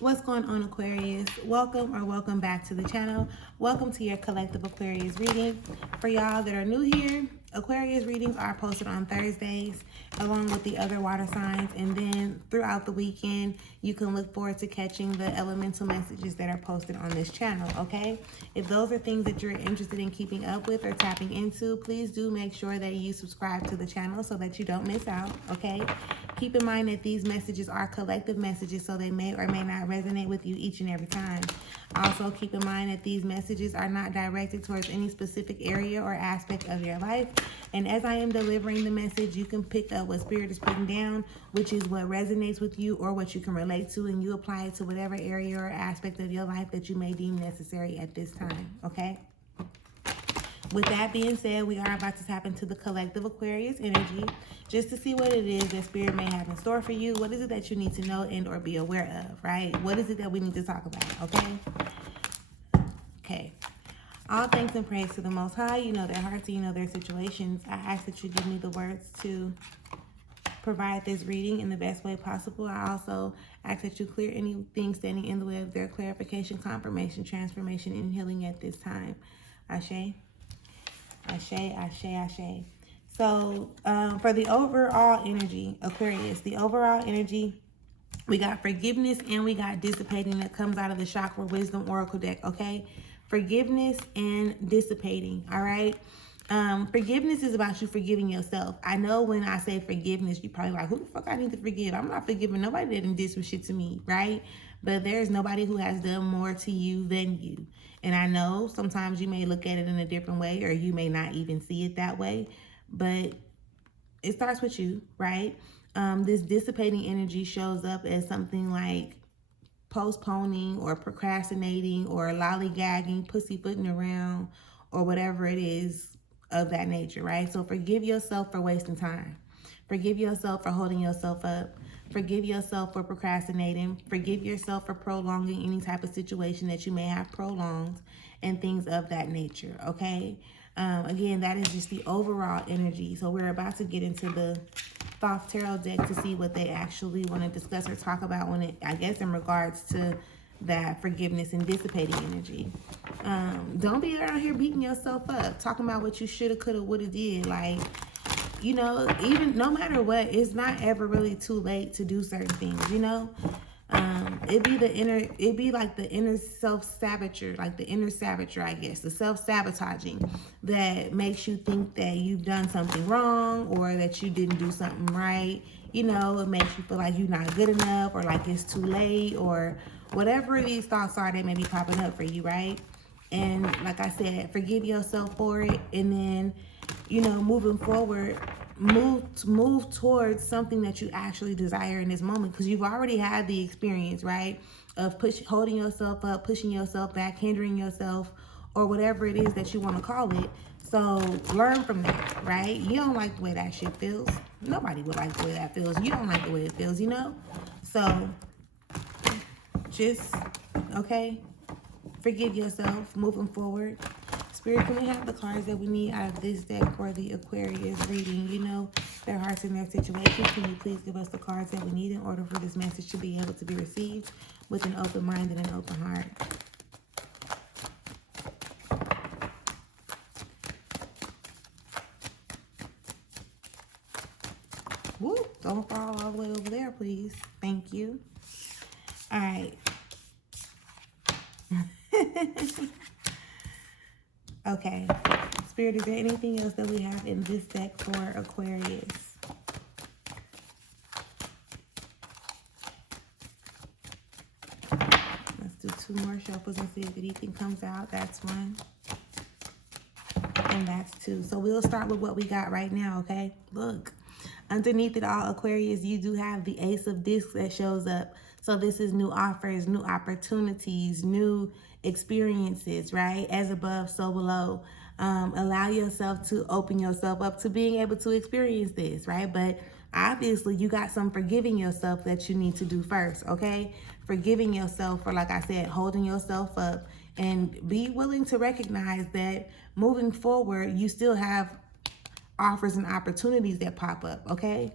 What's going on, Aquarius? Welcome or welcome back to the channel. Welcome to your collective Aquarius reading. For y'all that are new here, Aquarius readings are posted on Thursdays along with the other water signs, and then throughout the weekend you can look forward to catching the elemental messages that are posted on this channel, okay? If those are things that you're interested in keeping up with or tapping into, please do make sure that you subscribe to the channel so that you don't miss out, okay? Keep in mind that these messages are collective messages, so they may or may not resonate with you each and every time. Also, keep in mind that these messages are not directed towards any specific area or aspect of your life. And as I am delivering the message, you can pick up what Spirit is putting down, which is what resonates with you or what you can relate to, and you apply it to whatever area or aspect of your life that you may deem necessary at this time, okay? With that being said, we are about to tap into the collective Aquarius energy just to see what it is that Spirit may have in store for you. What is it that you need to know and or be aware of, right? What is it that we need to talk about, okay? Okay. All thanks and praise to the Most High. You know their hearts, you know their situations. I ask that you give me the words to provide this reading in the best way possible. I also ask that you clear anything standing in the way of their clarification, confirmation, transformation, and healing at this time. Ashe. Ashe, ashe, ashe. So for the overall energy, Aquarius, the overall energy, we got forgiveness and we got dissipating that comes out of the Chakra Wisdom Oracle deck, okay? Forgiveness and dissipating, all right? Forgiveness is about you forgiving yourself. I know when I say forgiveness, you're probably like, who the fuck I need to forgive? I'm not forgiving nobody that did some shit to me, right? But there's nobody who has done more to you than you. And I know sometimes you may look at it in a different way, or you may not even see it that way, but it starts with you, right? This dissipating energy shows up as something like postponing or procrastinating or lollygagging, pussyfooting around, or whatever it is of that nature, right? So forgive yourself for wasting time. Forgive yourself for holding yourself up. Forgive yourself for procrastinating. Forgive yourself for prolonging any type of situation that you may have prolonged and things of that nature, okay? Again, that is just the overall energy. So we're about to get into the Thoth Tarot deck to see what they actually want to discuss or talk about when it, I guess, in regards to that forgiveness and dissipating energy. Don't be around here beating yourself up, talking about what you shoulda, coulda, woulda did. Like, you know, even no matter what, it's not ever really too late to do certain things, you know? It'd be like the inner self-saboteur, like the inner saboteur, I guess, the self-sabotaging that makes you think that you've done something wrong or that you didn't do something right. You know, it makes you feel like you're not good enough or like it's too late or whatever these thoughts are that may be popping up for you, right? And like I said, forgive yourself for it, and then, you know, moving forward, move towards something that you actually desire in this moment, because you've already had the experience, right, of holding yourself up, pushing yourself back, hindering yourself, or whatever it is that you want to call it. So learn from that, right? You don't like the way that shit feels. Nobody would like the way that feels. You don't like the way it feels, you know? So just, okay, forgive yourself moving forward. Spirit, can we have the cards that we need out of this deck for the Aquarius reading? You know their hearts and their situation. Can you please give us the cards that we need in order for this message to be able to be received with an open mind and an open heart? Woo, don't fall all the way over there, please. Thank you. All right. Okay, Spirit, is there anything else that we have in this deck for Aquarius? Let's do two more shuffles and see if anything comes out. That's one. And that's two. So we'll start with what we got right now, okay? Look, underneath it all, Aquarius, you do have the Ace of Discs that shows up. So this is new offers, new opportunities, new experiences, right? As above, so below. Allow yourself to open yourself up to being able to experience this, right? But obviously you got some forgiving yourself that you need to do first, okay? Forgiving yourself for, like I said, holding yourself up, and be willing to recognize that moving forward, you still have offers and opportunities that pop up, okay?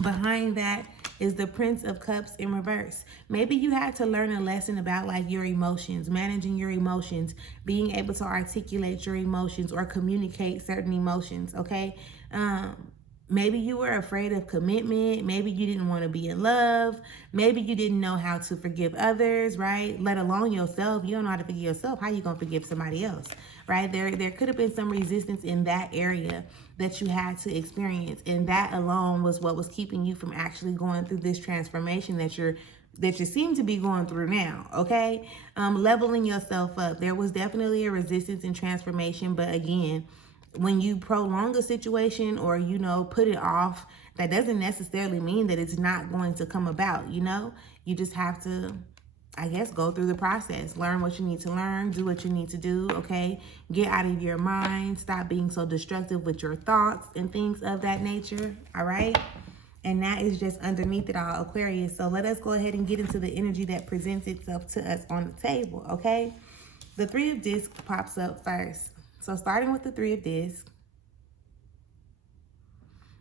Behind that is the Prince of Cups in reverse. Maybe you had to learn a lesson about like your emotions, managing your emotions, being able to articulate your emotions or communicate certain emotions, okay? Maybe you were afraid of commitment. Maybe you didn't want to be in love. Maybe you didn't know how to forgive others, right? Let alone yourself. You don't know how to forgive yourself. How you going to forgive somebody else, right? There could have been some resistance in that area that you had to experience. And that alone was what was keeping you from actually going through this transformation that you seem to be going through now, okay? Leveling yourself up. There was definitely a resistance in transformation, but again, when you prolong a situation or, put it off, that doesn't necessarily mean that it's not going to come about, You just have to, I guess, go through the process, learn what you need to learn, do what you need to do, okay? Get out of your mind, stop being so destructive with your thoughts and things of that nature, all right? And that is just underneath it all, Aquarius. So let us go ahead and get into the energy that presents itself to us on the table, okay? The Three of Discs pops up first. So starting with the Three of Discs,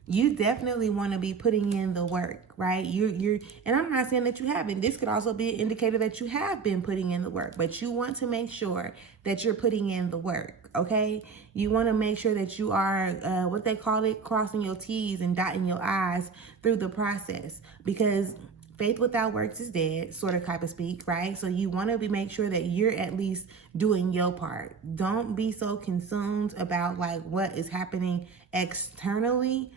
you definitely want to be putting in the work, right? And I'm not saying that you haven't. This could also be an indicator that you have been putting in the work, but you want to make sure that you're putting in the work, okay? You want to make sure that you are, what they call it, crossing your T's and dotting your I's through the process, because faith without works is dead, sort of type of speak, right? So you want to make sure that you're at least doing your part. Don't be so consumed about like what is happening externally.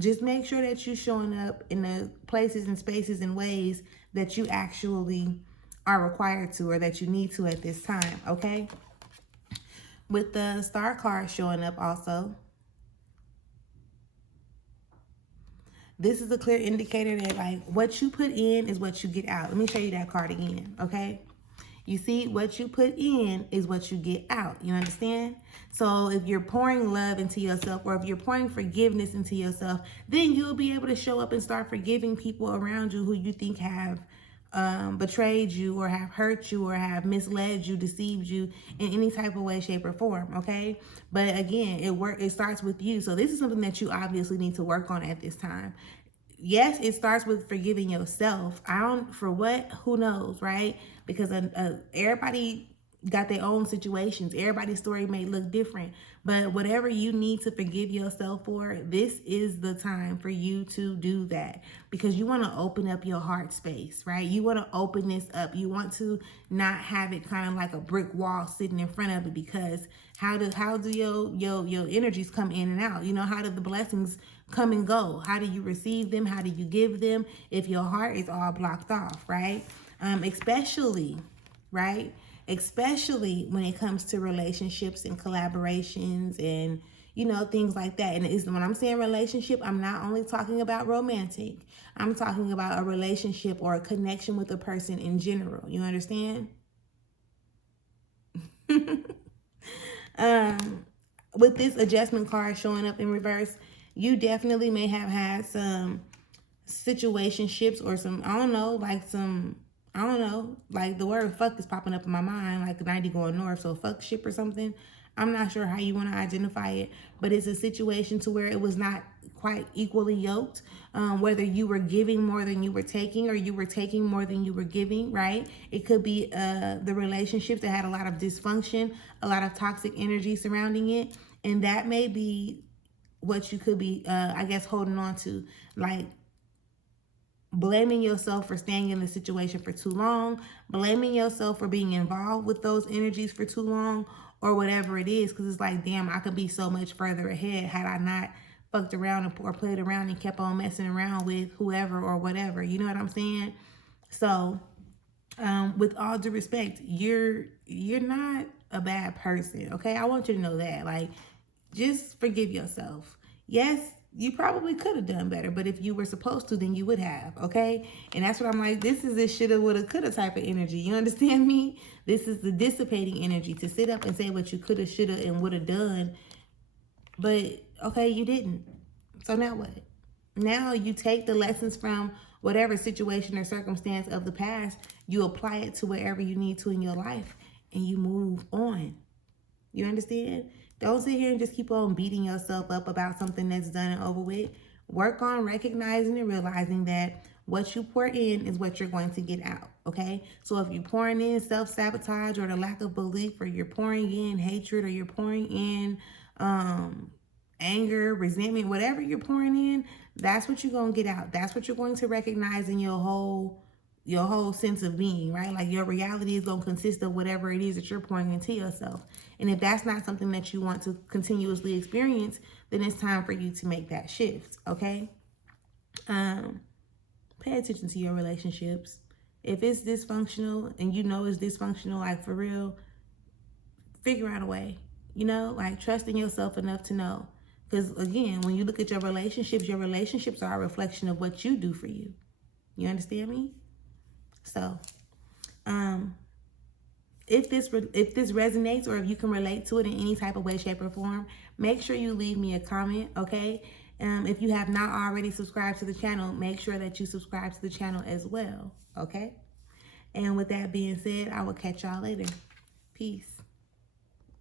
Just make sure that you're showing up in the places and spaces and ways that you actually are required to or that you need to at this time, okay? With the Star card showing up also, this is a clear indicator that like what you put in is what you get out. Let me show you that card again, okay? You see, what you put in is what you get out. You understand? So if you're pouring love into yourself or if you're pouring forgiveness into yourself, then you'll be able to show up and start forgiving people around you who you think have betrayed you or have hurt you or have misled you, deceived you in any type of way, shape, or form, okay? But again, it starts with you. So this is something that you obviously need to work on at this time. Yes, it starts with forgiving yourself. For what? Who knows, right? Because everybody got their own situations. Everybody's story may look different, but whatever you need to forgive yourself for, this is the time for you to do that, because you want to open up your heart space, right? You want to open this up. You want to not have it kind of like a brick wall sitting in front of it, because how do your energies come in and out? How do the blessings come and go? How do you receive them? How do you give them if your heart is all blocked off, right? Especially when it comes to relationships and collaborations and, things like that. And when I'm saying relationship, I'm not only talking about romantic. I'm talking about a relationship or a connection with a person in general. You understand? With this Adjustment card showing up in reverse, you definitely may have had some situationships or some, like the word fuck is popping up in my mind, like the 90 going north, so fuck ship or something. I'm not sure how you want to identify it, but it's a situation to where it was not quite equally yoked, whether you were giving more than you were taking or you were taking more than you were giving, right? It could be the relationship that had a lot of dysfunction, a lot of toxic energy surrounding it, and that may be what you could be, holding on to, like blaming yourself for staying in the situation for too long, blaming yourself for being involved with those energies for too long, or whatever it is, because it's like, damn, I could be so much further ahead had I not fucked around or played around and kept on messing around with whoever or whatever. You know what I'm saying? So, with all due respect, you're not a bad person, okay? I want you to know that. Like, just forgive yourself. Yes, you probably could have done better, but if you were supposed to, then you would have, okay? And that's what I'm like, this is a shoulda, woulda, coulda type of energy. You understand me? This is the dissipating energy, to sit up and say what you coulda, shoulda, and woulda done. But, okay, you didn't. So now what? Now you take the lessons from whatever situation or circumstance of the past, you apply it to wherever you need to in your life, and you move on. You understand? Don't sit here and just keep on beating yourself up about something that's done and over with. Work on recognizing and realizing that What you pour in is what you're going to get out, okay? So if you're pouring in self-sabotage or the lack of belief, or you're pouring in hatred, or you're pouring in anger, resentment, whatever you're pouring in, that's what you're going to get out. That's what you're going to recognize in your whole sense of being, right? Like your reality is going to consist of whatever it is that you're pouring into yourself. And if that's not something that you want to continuously experience, then it's time for you to make that shift, okay? Pay attention to your relationships. If it's dysfunctional and you know it's dysfunctional, like for real, figure out a way, you know, like trust in yourself enough to know. Because again, when you look at your relationships are a reflection of what you do for you. You understand me? So, if this resonates, or if you can relate to it in any type of way, shape, or form, make sure you leave me a comment, okay? If you have not already subscribed to the channel, make sure that you subscribe to the channel as well, okay? And with that being said, I will catch y'all later. Peace.